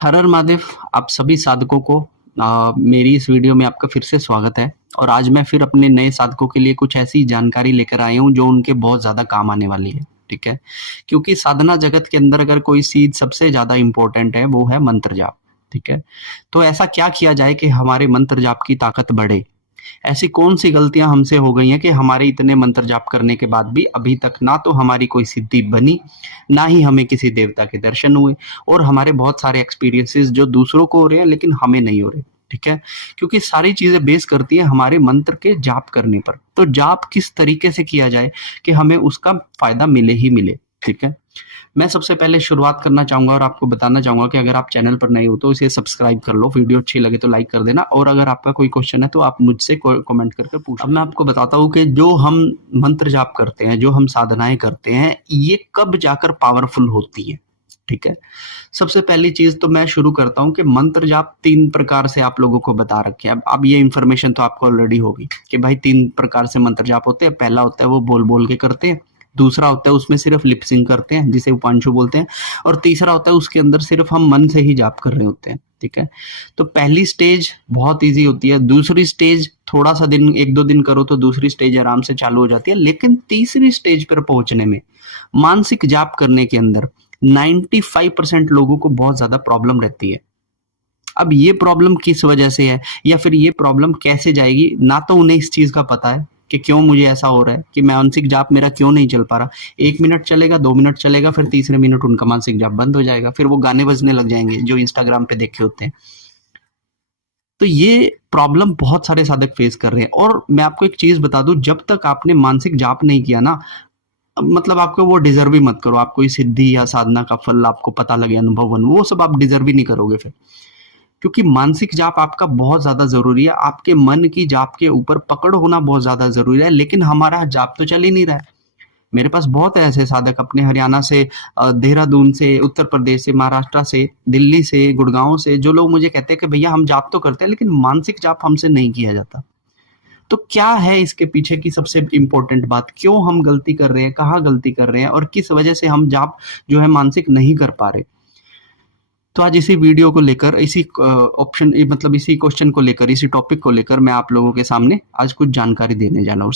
हर हर महादेव। आप सभी साधकों को मेरी इस वीडियो में आपका फिर से स्वागत है। और आज मैं फिर अपने नए साधकों के लिए कुछ ऐसी जानकारी लेकर आया हूँ जो उनके बहुत ज़्यादा काम आने वाली है। ठीक है, क्योंकि साधना जगत के अंदर अगर कोई चीज सबसे ज़्यादा इम्पोर्टेंट है वो है मंत्र जाप। ठीक है, तो ऐसा क्या किया जाए कि हमारे मंत्र जाप की ताकत बढ़े। ऐसी कौन सी गलतियां हमसे हो गई हैं कि हमारे इतने मंत्र जाप करने के बाद भी अभी तक ना तो हमारी कोई सिद्धि बनी, ना ही हमें किसी देवता के दर्शन हुए, और हमारे बहुत सारे एक्सपीरियंसेस जो दूसरों को हो रहे हैं लेकिन हमें नहीं हो रहे। ठीक है, क्योंकि सारी चीजें बेस करती है हमारे मंत्र के जाप करने पर। तो जाप किस तरीके से किया जाए कि हमें उसका फायदा मिले ही मिले। ठीक है, मैं सबसे पहले शुरुआत करना चाहूंगा और आपको बताना चाहूंगा कि अगर आप चैनल पर नए हो तो इसे सब्सक्राइब कर लो, वीडियो अच्छी लगे तो लाइक कर देना, और अगर आपका कोई क्वेश्चन है तो आप मुझसे कमेंट करके पूछ। अब मैं आपको बताता हूँ कि जो हम मंत्र जाप करते हैं, जो हम साधनाएं करते हैं, ये कब जाकर पावरफुल होती है। ठीक है, सबसे पहली चीज तो मैं शुरू करता हूँ कि मंत्र जाप 3 प्रकार से आप लोगों को बता रखे हैं। अब ये इन्फॉर्मेशन तो आपको ऑलरेडी होगी कि भाई 3 प्रकार से मंत्र जाप होते हैं। पहला होता है वो बोल बोल के करते हैं, दूसरा होता है उसमें सिर्फ लिपसिंग करते हैं जिसे उपांशु बोलते हैं, और तीसरा होता है उसके अंदर सिर्फ हम मन से ही जाप कर रहे होते हैं। ठीक है, तो पहली स्टेज बहुत इजी होती है, दूसरी स्टेज थोड़ा सा दिन 1-2 दिन करो तो दूसरी स्टेज आराम से चालू हो जाती है, लेकिन तीसरी स्टेज पर पहुंचने में, मानसिक जाप करने के अंदर 95% लोगों को बहुत ज्यादा प्रॉब्लम रहती है। अब ये प्रॉब्लम किस वजह से है या फिर ये प्रॉब्लम कैसे जाएगी, ना तो उन्हें इस चीज का पता है कि क्यों मुझे ऐसा हो रहा है, कि मानसिक जाप मेरा क्यों नहीं चल पा रहा। 1 मिनट चलेगा, 2 मिनट चलेगा, फिर तीसरे मिनट उनका मानसिक जाप बंद हो जाएगा, फिर वो गाने बजने लग जाएंगे जो इंस्टाग्राम पे देखे होते हैं। तो ये प्रॉब्लम बहुत सारे साधक फेस कर रहे हैं। और मैं आपको एक चीज बता दूं, जब तक आपने मानसिक जाप नहीं किया ना, मतलब आपको वो डिजर्व ही मत करो। आप कोई सिद्धि या साधना का फल आपको पता लगे, अनुभव वो सब आप डिजर्व ही नहीं करोगे फिर, क्योंकि मानसिक जाप आपका बहुत ज्यादा जरूरी है। आपके मन की जाप के ऊपर पकड़ होना बहुत ज्यादा जरूरी है, लेकिन हमारा जाप तो चल ही नहीं रहा है। मेरे पास बहुत है ऐसे साधक, अपने हरियाणा से, देहरादून से, उत्तर प्रदेश से, महाराष्ट्र से, दिल्ली से, गुड़गांव से, जो लोग मुझे कहते हैं कि भैया हम जाप तो करते हैं लेकिन मानसिक जाप हमसे नहीं किया जाता। तो क्या है इसके पीछे की सबसे इंपॉर्टेंट बात, क्यों हम गलती कर रहे हैं, कहाँ गलती कर रहे हैं, और किस वजह से हम जाप जो है मानसिक नहीं कर पा रहे। तो आज इसी वीडियो को लेकर, इसी ऑप्शन, मतलब इसी क्वेश्चन को लेकर, इसी टॉपिक को लेकर मैं आप लोगों के सामने आज कुछ जानकारी देने जा रहा हूँ।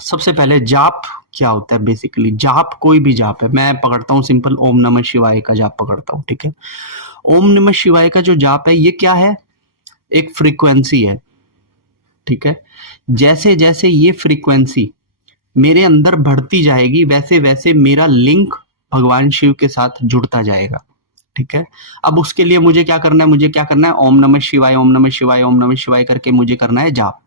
सबसे पहले जाप क्या होता है। बेसिकली जाप, कोई भी जाप है, मैं पकड़ता हूँ सिंपल ओम नमः शिवाय का जाप पकड़ता हूँ। ठीक है, ओम नमः शिवाय का जो जाप है ये क्या है, एक फ्रीक्वेंसी है। ठीक है, जैसे जैसे ये फ्रीक्वेंसी मेरे अंदर बढ़ती जाएगी वैसे वैसे मेरा लिंक भगवान शिव के साथ जुड़ता जाएगा। ठीक है, अब उसके लिए मुझे क्या करना है, मुझे क्या करना है, ओम नमः शिवाय, ओम नमः शिवाय, ओम नमः शिवाय करके मुझे करना है जाप।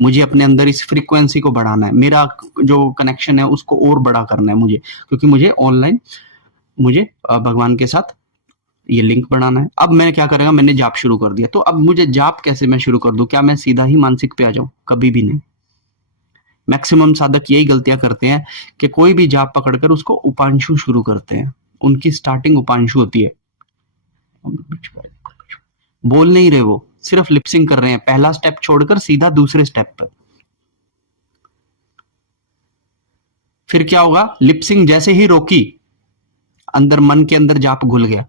मुझे अपने अंदर इस फ्रीक्वेंसी को बढ़ाना है, मेरा जो कनेक्शन है उसको और बड़ा करना है मुझे, क्योंकि मुझे ऑनलाइन, मुझे भगवान के साथ ये लिंक बढ़ाना है। अब मैं क्या करेगा, मैंने जाप शुरू कर दिया, तो अब मुझे जाप कैसे मैं शुरू कर दूं, क्या मैं सीधा ही मानसिक पे आ जाऊं, कभी भी नहीं। मैक्सिमम साधक यही गलतियां करते हैं कि कोई भी जाप पकड़कर उसको उपांशु शुरू करते हैं। उनकी स्टार्टिंग उपांशु होती है, बोल नहीं रहे, वो सिर्फ लिपसिंग कर रहे हैं, पहला स्टेप छोड़कर सीधा दूसरे स्टेप पर। फिर क्या होगा, लिपसिंग जैसे ही रोकी, अंदर मन के अंदर जाप घुल गया।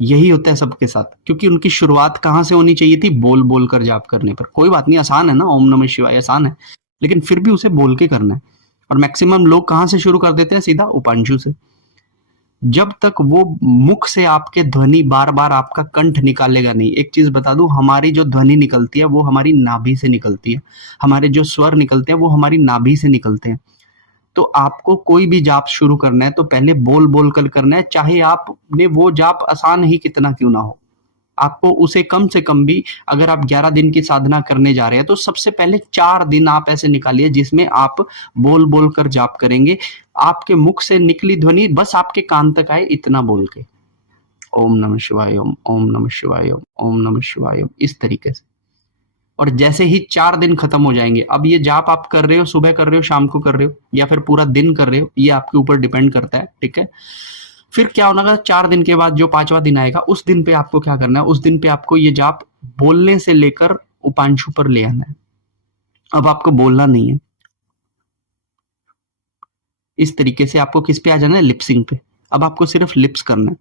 यही होता है सबके साथ, क्योंकि उनकी शुरुआत कहां से होनी चाहिए थी, बोल बोल कर जाप करने पर। कोई बात नहीं, आसान है ना, ओम नमः शिवाय आसान है, लेकिन फिर भी उसे बोल के करना है। और मैक्सिमम लोग कहां से शुरू कर देते हैं, सीधा उपांशु से। जब तक वो मुख से आपके ध्वनि बार बार आपका कंठ निकालेगा नहीं। एक चीज बता दूं, हमारी जो ध्वनि निकलती है वो हमारी नाभि से निकलती है, हमारे जो स्वर निकलते हैं वो हमारी नाभि से निकलते हैं। तो आपको कोई भी जाप शुरू करना है तो पहले बोल बोल कर करना है, चाहे आपने वो जाप आसान ही कितना क्यों ना हो। आपको उसे कम से कम भी, अगर आप 11 दिन की साधना करने जा रहे हैं तो सबसे पहले 4 दिन आप ऐसे निकालिए जिसमें आप बोल बोल कर जाप करेंगे। आपके मुख से निकली ध्वनि बस आपके कान तक आए, इतना बोल के, ओम नमः शिवाय ओम, ओम नमः शिवाय ओम, ओम नमः शिवाय ओम, इस तरीके से। और जैसे ही 4 दिन खत्म हो जाएंगे, अब ये जाप आप कर रहे हो, सुबह कर रहे हो, शाम को कर रहे हो, या फिर पूरा दिन कर रहे हो, ये आपके ऊपर डिपेंड करता है। ठीक है, फिर क्या होगा, 4 दिन के बाद जो 5वां दिन आएगा, उस दिन पे आपको क्या करना है, उस दिन पे आपको ये जाप बोलने से लेकर उपांशु पर ले आना है। अब आपको बोलना नहीं है, इस तरीके से आपको किस पे आ जाना है, लिपसिंग पे। अब आपको सिर्फ लिप्स करना है।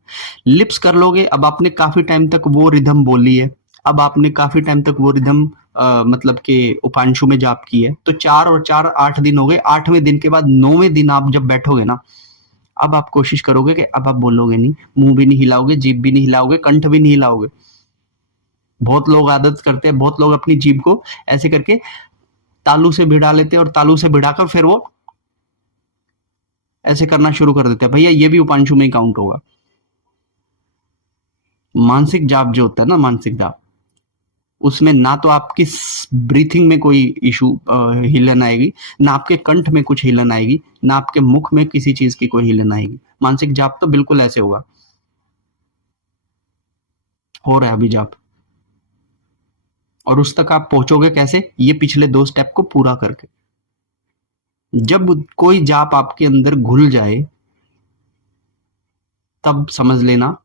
लिप्स कर लोगे, अब आपने काफी टाइम तक वो रिदम बोली है, अब आपने काफी टाइम तक वो रिदम मतलब कि उपांशु में जाप की है, तो 4 और 4 8 दिन हो गए। 8वें दिन के बाद 9वें दिन आप जब बैठोगे ना, अब आप कोशिश करोगे कि अब आप बोलोगे नहीं, मुंह भी नहीं हिलाओगे, जीभ भी नहीं हिलाओगे, कंठ भी नहीं हिलाओगे। बहुत लोग आदत करते हैं, बहुत लोग अपनी जीभ को ऐसे करके तालू से भिड़ा लेते हैं और तालू से भिड़ाकर फिर वो ऐसे करना शुरू कर देते हैं। भैया ये भी उपांशु में ही काउंट होगा। मानसिक जाप जो होता है ना, मानसिक जाप, उसमें ना तो आपकी ब्रीथिंग में कोई इशू हिलन आएगी, ना आपके कंठ में कुछ हिलन आएगी, ना आपके मुख में किसी चीज की कोई हिलन आएगी। मानसिक जाप तो बिल्कुल ऐसे होगा। हो रहा है अभी जाप, और उस तक आप पहुंचोगे कैसे? ये पिछले 2 स्टेप को पूरा करके। जब कोई जाप आपके अंदर घुल जाए, तब समझ लेना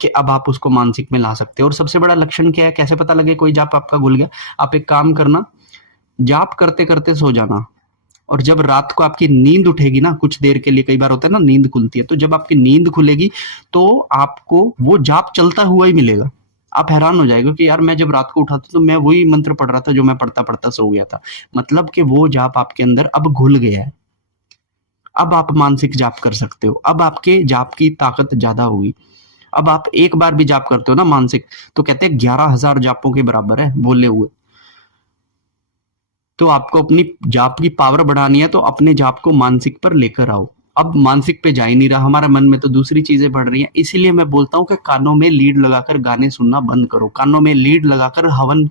कि अब आप उसको मानसिक में ला सकते हो। और सबसे बड़ा लक्षण क्या है, कैसे पता लगे कोई जाप आपका घुल गया? आप एक काम करना, जाप करते करते सो जाना, और जब रात को आपकी नींद उठेगी ना, कुछ देर के लिए, कई बार होता है ना नींद खुलती है, तो जब आपकी नींद खुलेगी तो आपको वो जाप चलता हुआ ही मिलेगा। आप हैरान हो जाएगा कि यार मैं जब रात को उठा था तो मैं वही मंत्र पढ़ रहा था जो मैं पढ़ता पढ़ता सो गया था। मतलब कि वो जाप आपके अंदर अब घुल गया है। अब आप मानसिक जाप कर सकते हो, अब आपके जाप की ताकत ज्यादा होगी। अब आप एक बार भी जाप करते हो ना मानसिक, तो कहते हैं 11,000 जापों के बराबर है बोले हुए। तो आपको अपनी जाप की पावर बढ़ानी है, तो अपने जाप को मानसिक पर लेकर आओ। अब मानसिक पे जा ही नहीं रहा, हमारे मन में तो दूसरी चीजें बढ़ रही हैं। इसीलिए मैं बोलता हूँ कि कानों में लीड लगाकर गाने सुनना बंद करो, कानों में लीड लगाकर हवन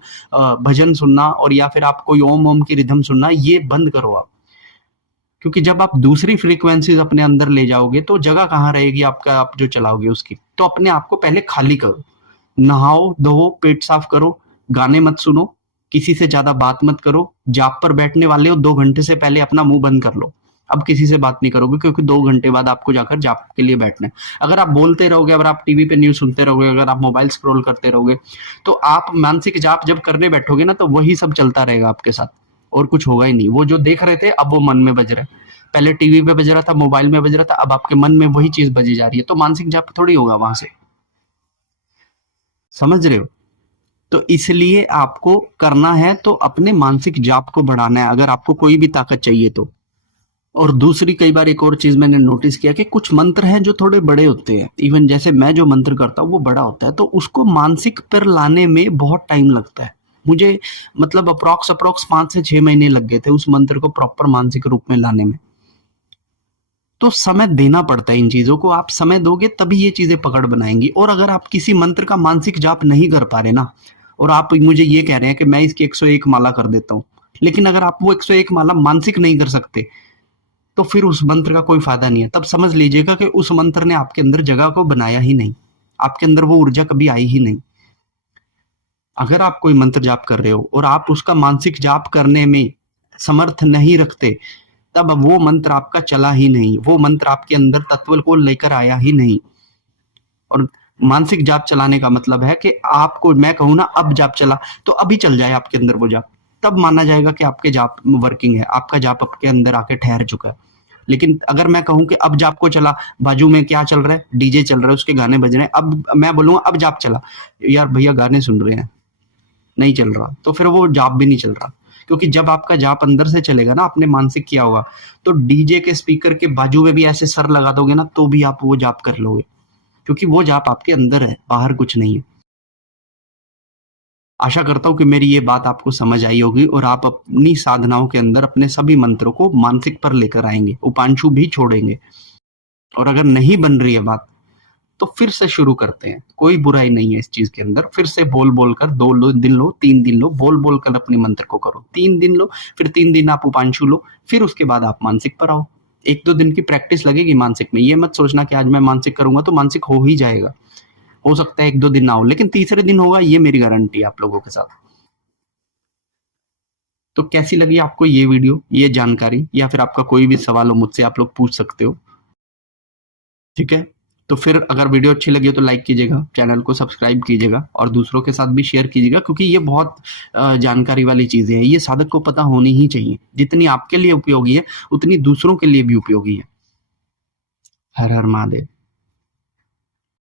भजन सुनना, और या फिर आप कोई ओम ओम की रिदम सुनना, ये बंद करो आप। क्योंकि जब आप दूसरी फ्रीक्वेंसीज अपने अंदर ले जाओगे तो जगह कहाँ रहेगी आपका, आप जो चलाओगे उसकी। तो अपने आप को पहले खाली करो, नहाओ धो, पेट साफ करो, गाने मत सुनो, किसी से ज्यादा बात मत करो। जाप पर बैठने वाले हो, 2 घंटे से पहले अपना मुंह बंद कर लो। अब किसी से बात नहीं करोगे, क्योंकि 2 घंटे बाद आपको जाकर जाप के लिए बैठना है। अगर आप बोलते रहोगे, अगर आप टीवी पे न्यूज सुनते रहोगे, अगर आप मोबाइल स्क्रॉल करते रहोगे, तो आप मानसिक जाप जब करने बैठोगे ना, तो वही सब चलता रहेगा आपके साथ, और कुछ होगा ही नहीं। वो जो देख रहे थे अब वो मन में बज रहा है, पहले टीवी पे बज रहा था, मोबाइल में बज रहा था, अब आपके मन में वही चीज बजी जा रही है। तो मानसिक जाप थोड़ी होगा वहां से, समझ रहे हो? तो इसलिए आपको करना है तो अपने मानसिक जाप को बढ़ाना है, अगर आपको कोई भी ताकत चाहिए तो। और दूसरी, कई बार एक और चीज मैंने नोटिस किया कि कुछ मंत्र हैं जो थोड़े बड़े होते हैं। इवन जैसे मैं जो मंत्र करता हूँ वो बड़ा होता है, तो उसको मानसिक पर लाने में बहुत टाइम लगता है मुझे। मतलब अप्रोक्स 5 से 6 महीने लग गए थे उस मंत्र को प्रॉपर मानसिक रूप में लाने में। तो समय देना पड़ता है इन चीजों को, आप समय दोगे तभी ये चीजें पकड़ बनाएंगी। और अगर आप किसी मंत्र का मानसिक जाप नहीं कर पा रहे ना, और आप मुझे ये कह रहे हैं कि मैं इसकी 101 माला कर देता हूँ, लेकिन अगर आप वो 101 माला मानसिक नहीं कर सकते, तो फिर उस मंत्र का कोई फायदा नहीं है। तब समझ लीजिएगा कि उस मंत्र ने आपके अंदर जगह को बनाया ही नहीं, आपके अंदर वो ऊर्जा कभी आई ही नहीं। अगर आप कोई मंत्र जाप कर रहे हो और आप उसका मानसिक जाप करने में समर्थ नहीं रखते, तब वो मंत्र आपका चला ही नहीं, वो मंत्र आपके अंदर तत्व को लेकर आया ही नहीं। और मानसिक जाप चलाने का मतलब है कि आपको मैं कहूँ ना, अब जाप चला, तो अभी चल जाए आपके अंदर वो जाप, तब माना जाएगा कि आपके जाप वर्किंग है, आपका जाप आपके अंदर आके ठहर चुका है। लेकिन अगर मैं कहूँ कि अब जाप को चला, बाजू में क्या चल रहा है, डीजे चल रहा है, उसके गाने बज रहे हैं, अब मैं बोलूंगा अब जाप चला, यार भैया गाने सुन रहे हैं, नहीं चल रहा, तो फिर वो जाप भी नहीं चल रहा। क्योंकि जब आपका जाप अंदर से चलेगा ना, आपने मानसिक किया होगा, तो डीजे के स्पीकर के बाजू में भी ऐसे सर लगा दोगे ना, तो भी आप वो जाप कर लोगे, क्योंकि वो जाप आपके अंदर है, बाहर कुछ नहीं है। आशा करता हूं कि मेरी ये बात आपको समझ आई होगी और आप अपनी साधनाओं के अंदर अपने सभी मंत्रों को मानसिक पर लेकर आएंगे, उपांशु भी छोड़ेंगे। और अगर नहीं बन रही है बात, तो फिर से शुरू करते हैं, कोई बुराई नहीं है इस चीज के अंदर। फिर से बोल बोल कर 2 दिन लो, 3 दिन लो, बोल बोल कर अपने मंत्र को करो, 3 दिन लो, फिर 3 दिन आप उपांशु लो, फिर उसके बाद आप मानसिक पर आओ। 1-2 दिन की प्रैक्टिस लगेगी मानसिक में, ये मत सोचना कि आज मैं मानसिक करूंगा तो मानसिक हो ही जाएगा। हो सकता है 1-2 दिन ना हो, लेकिन तीसरे दिन होगा, ये मेरी गारंटी है आप लोगों के साथ। तो कैसी लगी आपको ये वीडियो, ये जानकारी, या फिर आपका कोई भी सवाल हो मुझसे आप लोग पूछ सकते हो, ठीक है? तो फिर अगर वीडियो अच्छी लगी हो तो लाइक कीजिएगा, चैनल को सब्सक्राइब कीजिएगा और दूसरों के साथ भी शेयर कीजिएगा, क्योंकि ये बहुत जानकारी वाली चीजें हैं, ये साधक को पता होनी ही चाहिए। जितनी आपके लिए उपयोगी है उतनी दूसरों के लिए भी उपयोगी है। हर हर महादेव।